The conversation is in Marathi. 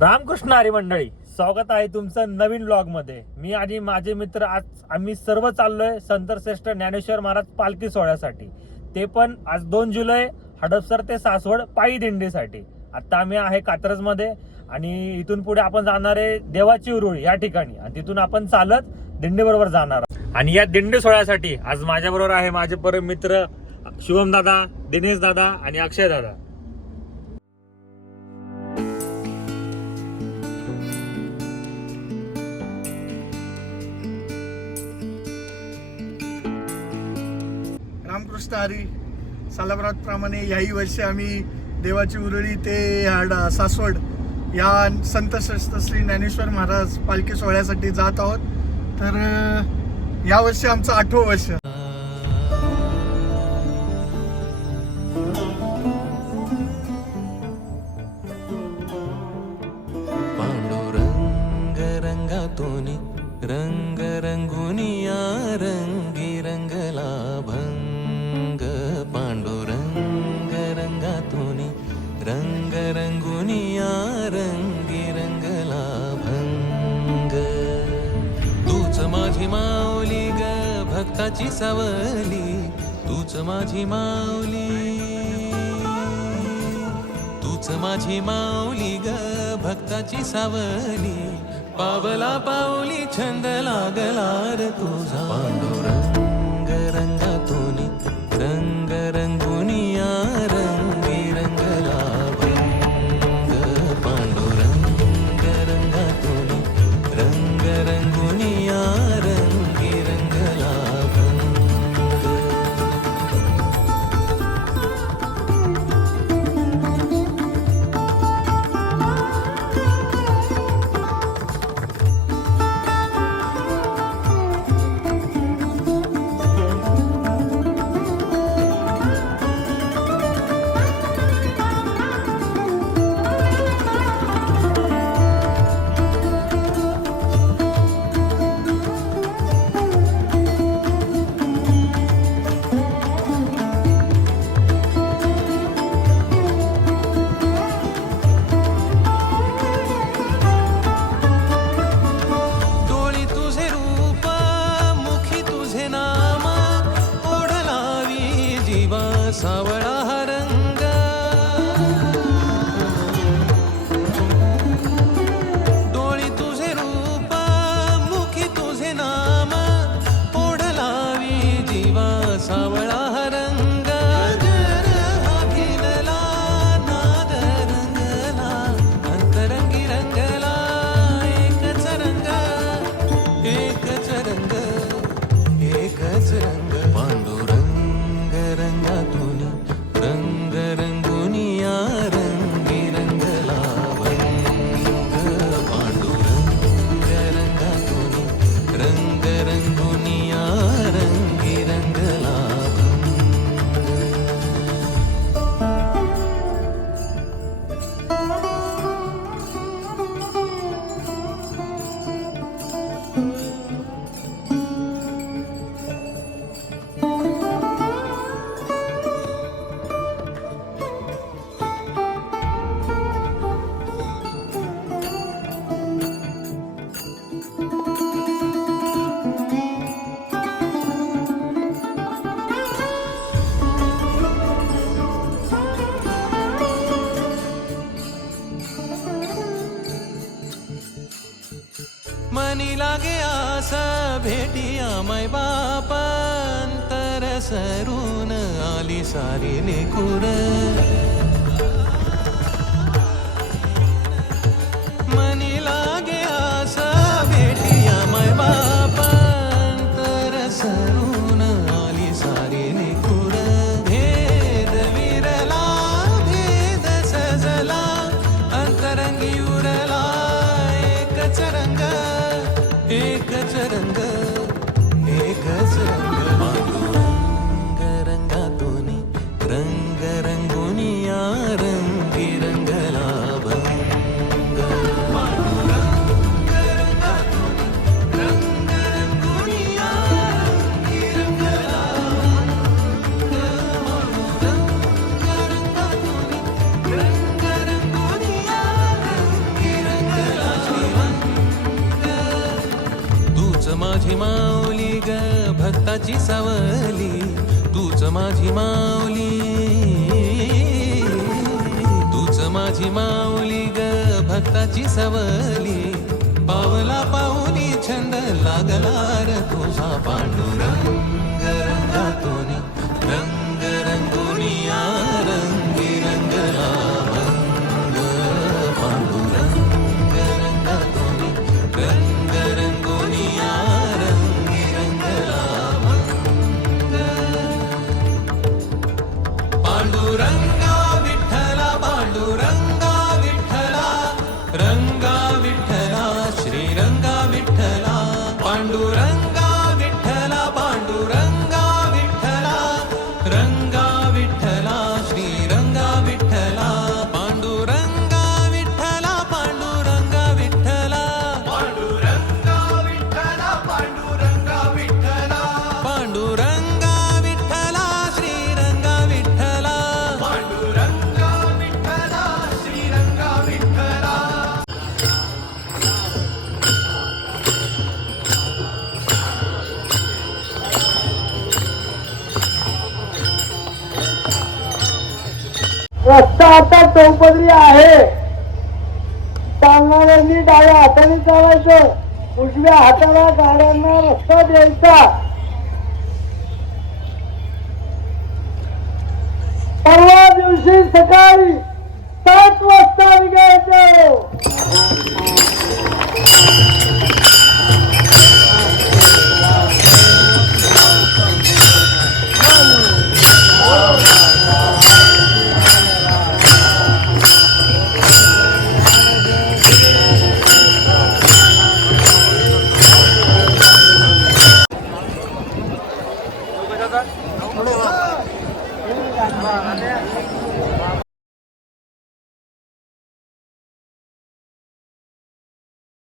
रामकृष्ण हरी मंडळी स्वागत आहे तुमचं नवीन ब्लॉगमध्ये मी आणि माझे मित्र आज आम्ही सर्व चाललोय संतश्रेष्ठ ज्ञानेश्वर महाराज पालखी सोहळ्यासाठी. ते पण आज दोन जुलै हडपसर ते सासवड पायी दिंडीसाठी. आता आम्ही आहे कात्रजमध्ये आणि इथून पुढे आपण जाणार आहे देवाची उरुळी या ठिकाणी. आणि तिथून आपण चालत दिंडी बरोबर जाणार आहोत. आणि या दिंडी सोहळ्यासाठी आज माझ्या बरोबर आहे माझे परम मित्र शिवम दादा दिनेश दादा आणि अक्षय दादा रामकृष्ण हरी याही वर्षी आम्ही देवाची उरळी ते हाडा सासवड या संत श्री ज्ञानेश्वर महाराज पालखी सोहळ्यासाठी जात आहोत. तर या यावर्षी आमचं आठवं वर्ष. भक्ताची सावली तूच माझी माऊली तूच माझी माऊली ग भक्ताची सावली. पावला पाऊली छंद लागला रे तुझा. भेटी आमय बापांतर सरून आली सारी निकुर. माझी माऊली ग भक्ताची सावली. तूच माझी माऊली. तूच माझी माऊली ग भक्ताची सवली. पावला पाऊली छंद लागला र तुझा पांडुरंग. रंगातून रंग रस्ता आता चौपदरी आहे. चालणाऱ्यांनी डाव्या हाताने चालायचं. उजव्या हाताला गाड्यांना रस्ता द्यायचा. परवा दिवशी सकाळी सात वाजता निघायचं